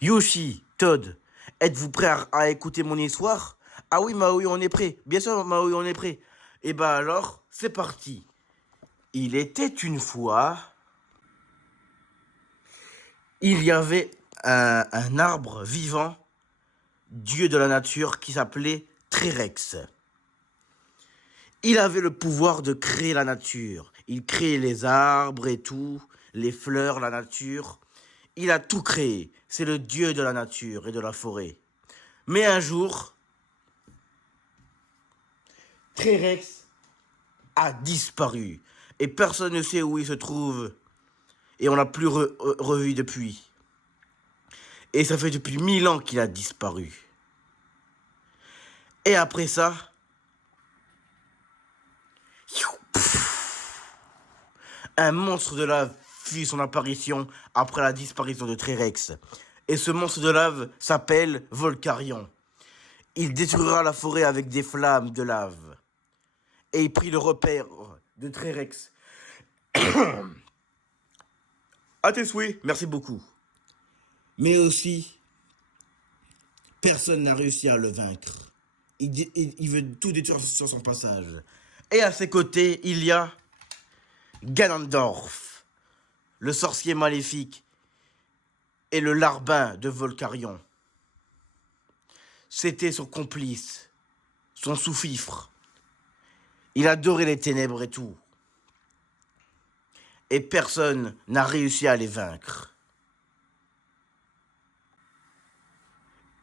Yoshi, Todd, êtes-vous prêts à écouter mon histoire? Ah oui, Maui, on est prêt. Bien sûr, Maui, on est prêt. Et bah alors, c'est parti. Il était une fois, il y avait un arbre vivant, dieu de la nature, qui s'appelait Trirex. Il avait le pouvoir de créer la nature. Il créait les arbres et tout, les fleurs, la nature. Il a tout créé. C'est le dieu de la nature et de la forêt. Mais un jour, Trirex a disparu. Et personne ne sait où il se trouve. Et on l'a plus revu depuis. Et ça fait depuis 1000 ans qu'il a disparu. Et après ça, un monstre de lave fit son apparition après la disparition de Trirex. Et ce monstre de lave s'appelle Volcarion. Il détruira la forêt avec des flammes de lave. Et il prit le repère de Trirex. À tes souhaits, merci beaucoup. Mais aussi, personne n'a réussi à le vaincre. Il veut tout détruire sur son passage. Et à ses côtés, il y a Ganondorf, le sorcier maléfique et le larbin de Volcarion. C'était son complice, son sous-fifre. Il adorait les ténèbres et tout. Et personne n'a réussi à les vaincre.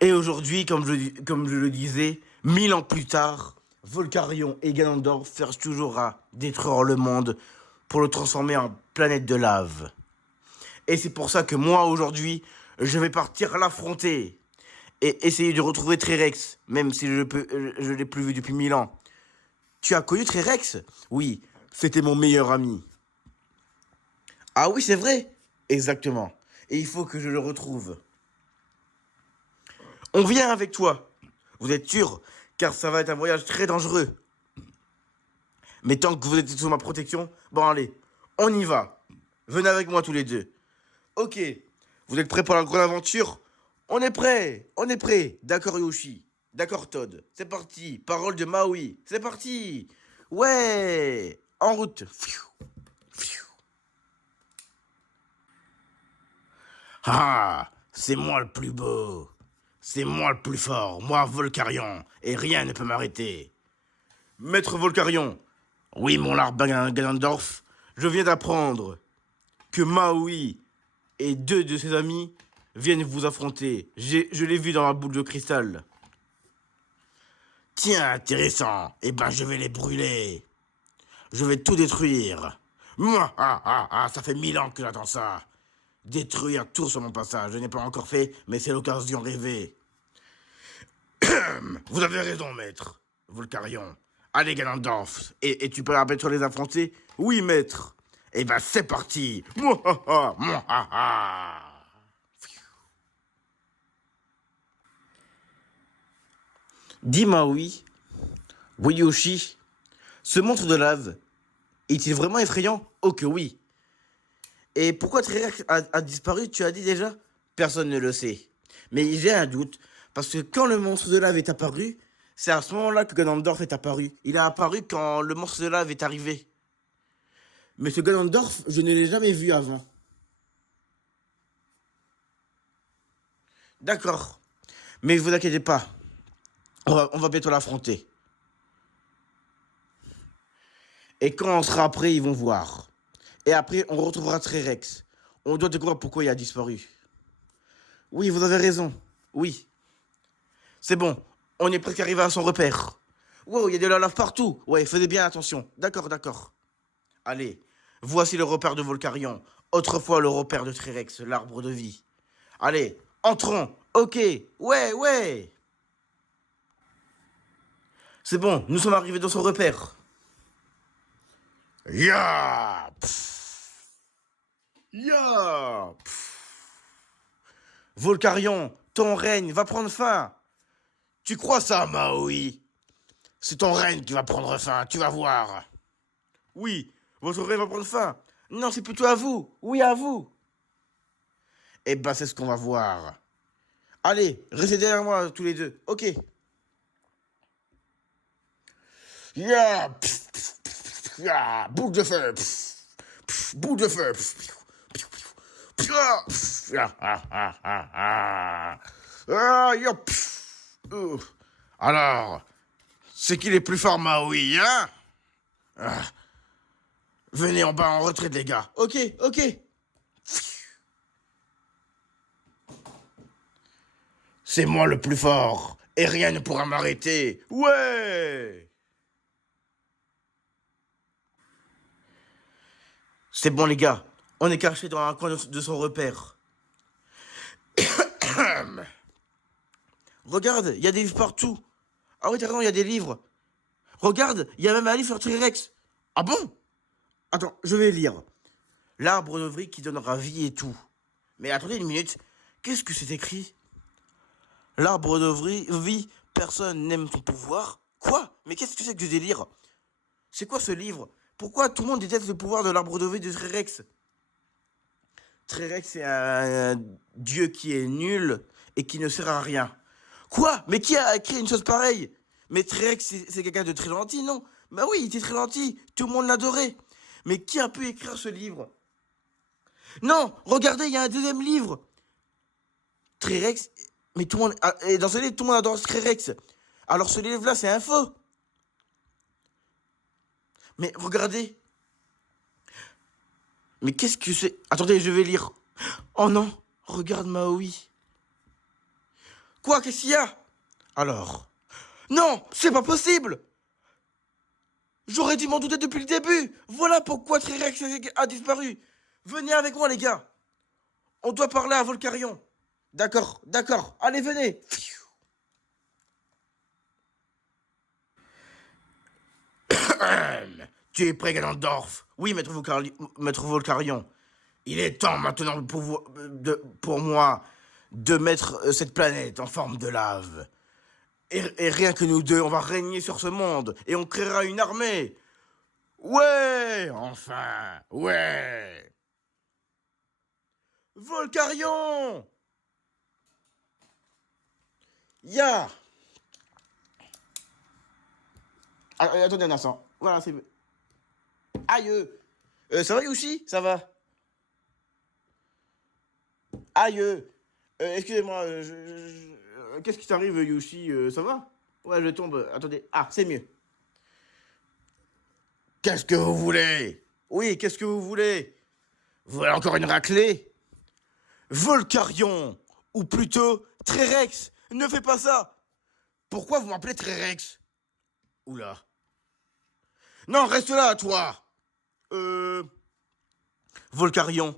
Et aujourd'hui, comme je le disais, 1000 ans plus tard, Volcarion et Ganondorf cherchent toujours à détruire le monde pour le transformer en planète de lave. Et c'est pour ça que moi, aujourd'hui, je vais partir l'affronter et essayer de retrouver Trirex, même si je l'ai plus vu depuis 1000 ans. Tu as connu Trirex? Oui, c'était mon meilleur ami. Ah oui, c'est vrai. Exactement. Et il faut que je le retrouve. On vient avec toi. Vous êtes sûr? Car ça va être un voyage très dangereux. Mais tant que vous êtes sous ma protection, bon allez, on y va. Venez avec moi tous les deux. Ok, vous êtes prêts pour la grande aventure? On est prêts, on est prêts. D'accord Yoshi, d'accord Todd. C'est parti, parole de Maui. C'est parti. Ouais, en route. Ah, c'est moi le plus beau. C'est moi le plus fort, moi Volcarion, et rien ne peut m'arrêter. Maître Volcarion, oui mon larbin Ganondorf, je viens d'apprendre que Maui et deux de ses amis viennent vous affronter. Je l'ai vu dans la boule de cristal. Tiens, intéressant. Eh ben, je vais les brûler. Je vais tout détruire. Moi, ça fait 1000 ans que j'attends ça. Détruire tout sur mon passage. Je n'ai pas encore fait, mais c'est l'occasion rêvée. Vous avez raison, maître. Volcarion. Allez, Ganondorf. Et tu peux la mettre sur les affronter? Oui, maître. Eh ben, c'est parti. Dis Maui, Yoshi, ce monstre de lave, est-il vraiment effrayant? Oh que oui. Et pourquoi Trirex a disparu, tu as dit déjà? Personne ne le sait. Mais j'ai un doute, parce que quand le monstre de lave est apparu, c'est à ce moment-là que Ganondorf est apparu. Il a apparu quand le monstre de lave est arrivé. Mais ce Ganondorf, je ne l'ai jamais vu avant. D'accord. Mais vous inquiétez pas, on va bientôt l'affronter. Et quand on sera prêt, ils vont voir. Et après, on retrouvera Trirex. On doit découvrir pourquoi il a disparu. Oui, vous avez raison. Oui. C'est bon. On est presque arrivé à son repère. Wow, il y a de la lave partout. Ouais, faisez bien attention. D'accord, d'accord. Allez, voici le repère de Volcarion. Autrefois le repère de Trirex, l'arbre de vie. Allez, entrons. Ok. Ouais, ouais. C'est bon, nous sommes arrivés dans son repère. Ya! Ya! Volcarion, ton règne va prendre fin. Tu crois ça, Maui? C'est ton règne qui va prendre fin, tu vas voir. Oui, votre règne va prendre fin. Non, c'est plutôt à vous. Oui, à vous. Eh ben, c'est ce qu'on va voir. Allez, restez derrière moi tous les deux. Ok. Yeah. Pff, pff, pff, yeah. Boule de feu. Pff, pff, boule de feu. Pff, pff, pff, pff, pff, ah, ah, ah, ah, ah. Ah, yeah, pff. Alors, c'est qui les plus forts, Maui, hein? Ah. Venez en bas en retraite, les gars. Ok, ok. C'est moi le plus fort. Et rien ne pourra m'arrêter. Ouais. C'est bon, les gars. On est caché dans un coin de son repère. Regarde, il y a des livres partout. Ah oui, t'as raison, il y a des livres. Regarde, il y a même un livre sur T-Rex. Ah bon? Attends, je vais lire. L'arbre de vie qui donnera vie et tout. Mais attendez une minute. Qu'est-ce que c'est écrit? L'arbre de vie, personne n'aime son pouvoir. Quoi? Mais qu'est-ce que c'est que ce délire? C'est quoi ce livre? Pourquoi tout le monde déteste le pouvoir de l'arbre de vie de T-Rex? T-Rex, c'est un dieu qui est nul et qui ne sert à rien. Quoi? Mais qui a écrit une chose pareille? Mais T-Rex, c'est quelqu'un de très gentil, non? Bah oui, il était très gentil. Tout le monde l'adorait. Mais qui a pu écrire ce livre? Non, regardez, il y a un deuxième livre. T-Rex, mais tout le monde... Et dans ce livre, tout le monde adore T-Rex. Alors ce livre-là, c'est un faux. Mais regardez. Mais qu'est-ce que c'est? Attendez, je vais lire. Oh non, regarde Maui. Quoi, qu'est-ce qu'il y a? Alors. Non, c'est pas possible. J'aurais dû m'en douter depuis le début. Voilà pourquoi T-Rex a disparu. Venez avec moi, les gars. On doit parler à Volcarion. D'accord, d'accord. Allez, venez. Tu es prêt, Ganondorf? Oui, maître Volcarion. Il est temps maintenant pour moi de mettre cette planète en forme de lave. Et rien que nous deux, on va régner sur ce monde. Et on créera une armée. Ouais, enfin, ouais. Volcarion! Ya! Ah, attendez un instant. Voilà, c'est... Aïe! Ça va, Yoshi? Ça va? Aïe! Excusez-moi, qu'est-ce qui t'arrive, Yoshi? Ça va? Ouais, je tombe. Attendez. Ah, c'est mieux. Qu'est-ce que vous voulez? Oui, qu'est-ce que vous voulez? Vous voulez encore une raclée? Volcarion! Ou plutôt, T-Rex! Ne fais pas ça! Pourquoi vous m'appelez T-Rex? Oula. Non, reste là, toi! Volcarion,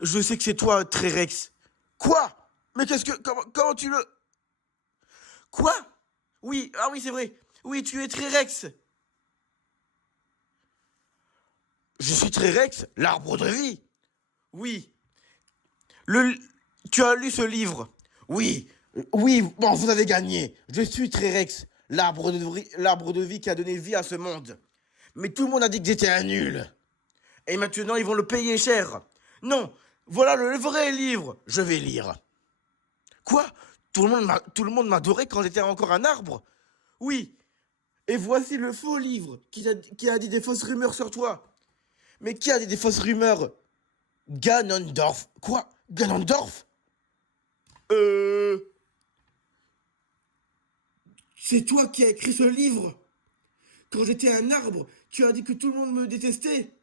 je sais que c'est toi, T-Rex. Quoi? Mais qu'est-ce que... Comment tu le... Quoi? Oui, ah oui, c'est vrai. Oui, tu es T-Rex. Je suis T-Rex, l'arbre de vie. Oui. Le... Tu as lu ce livre? Oui. Oui, bon, vous avez gagné. Je suis T-Rex, l'arbre de vie qui a donné vie à ce monde. Mais tout le monde a dit que j'étais un nul. Et maintenant, ils vont le payer cher. Non, voilà le vrai livre. Je vais lire. Quoi? Tout le monde m'adorait quand j'étais encore un arbre? Oui. Et voici le faux livre qui a dit des fausses rumeurs sur toi. Mais qui a dit des fausses rumeurs? Ganondorf. Quoi? Ganondorf? C'est toi qui as écrit ce livre? Quand j'étais un arbre, tu as dit que tout le monde me détestait?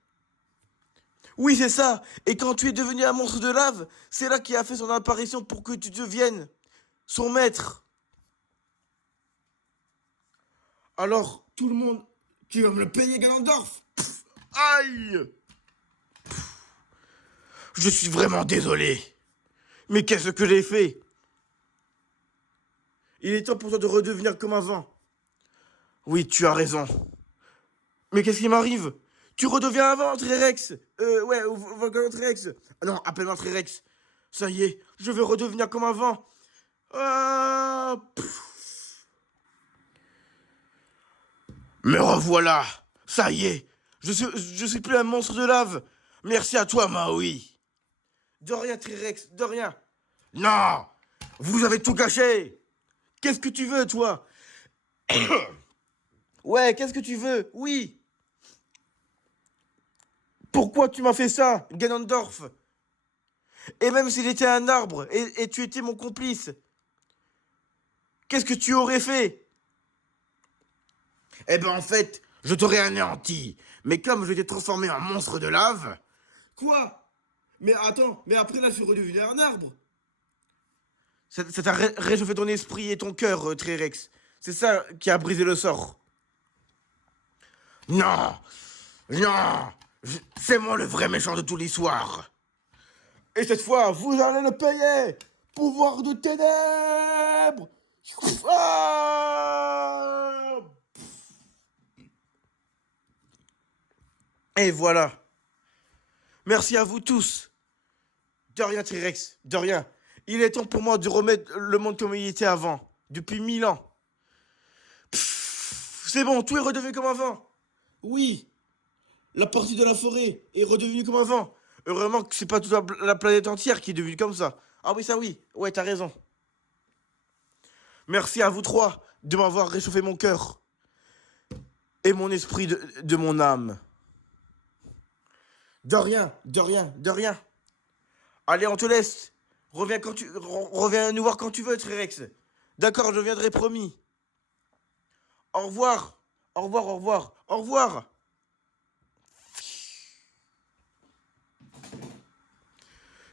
Oui, c'est ça. Et quand tu es devenu un monstre de lave, c'est là qu'il a fait son apparition pour que tu deviennes son maître. Alors, tout le monde, tu vas me le payer, Ganondorf? Pff, aïe! Je suis vraiment désolé. Mais qu'est-ce que j'ai fait? Il est temps pour toi de redevenir comme avant. Oui, tu as raison. Mais qu'est-ce qui m'arrive? Tu redeviens avant, T-Rex. Ouais, Volcano T-Rex. Ah non, appelle-moi T-Rex. Ça y est, je vais redevenir comme avant. Ah, me revoilà. Ça y est, je suis plus un monstre de lave. Merci à toi, Maui. De rien, T-Rex, de rien. Non, Vous avez tout gâché. Qu'est-ce que tu veux, toi? Ouais, qu'est-ce que tu veux? Oui. Pourquoi tu m'as fait ça, Ganondorf? Et même s'il était un arbre et tu étais mon complice, qu'est-ce que tu aurais fait? Eh ben en fait, je t'aurais anéanti. Mais comme je t'ai transformé en monstre de lave... Quoi? Mais attends, mais après là, je suis redevenu un arbre. Ça t'a réchauffé ton esprit et ton cœur, Trirex. C'est ça qui a brisé le sort. Non, non, c'est moi le vrai méchant de toute l'histoire. Et cette fois, vous allez le payer. Pouvoir de ténèbres. Ah. Et voilà. Merci à vous tous. De rien, Trirex, de rien. Il est temps pour moi de remettre le monde comme il était avant. Depuis 1000 ans. C'est bon, tout est redevenu comme avant. Oui, la partie de la forêt est redevenue comme avant. Heureusement que c'est pas toute la planète entière qui est devenue comme ça. Ah oui, ça oui. Ouais, t'as raison. Merci à vous trois de m'avoir réchauffé mon cœur. Et mon esprit de mon âme. De rien, de rien, de rien. Allez, on te laisse. Reviens nous voir quand tu veux, Trirex. D'accord, je viendrai, promis. Au revoir. Au revoir, au revoir, au revoir.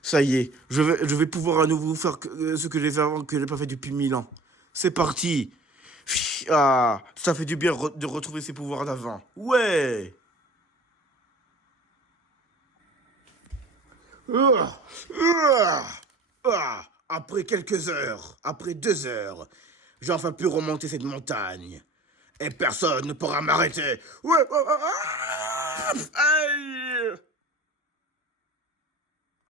Ça y est, je vais pouvoir à nouveau faire ce que j'ai fait avant, que j'ai pas fait depuis 1000 ans. C'est parti. Ah, ça fait du bien de retrouver ses pouvoirs d'avant. Ouais. Ah, ah, après quelques heures, après 2 heures, j'ai enfin pu remonter cette montagne. Et personne ne pourra m'arrêter. Ouais, aïe.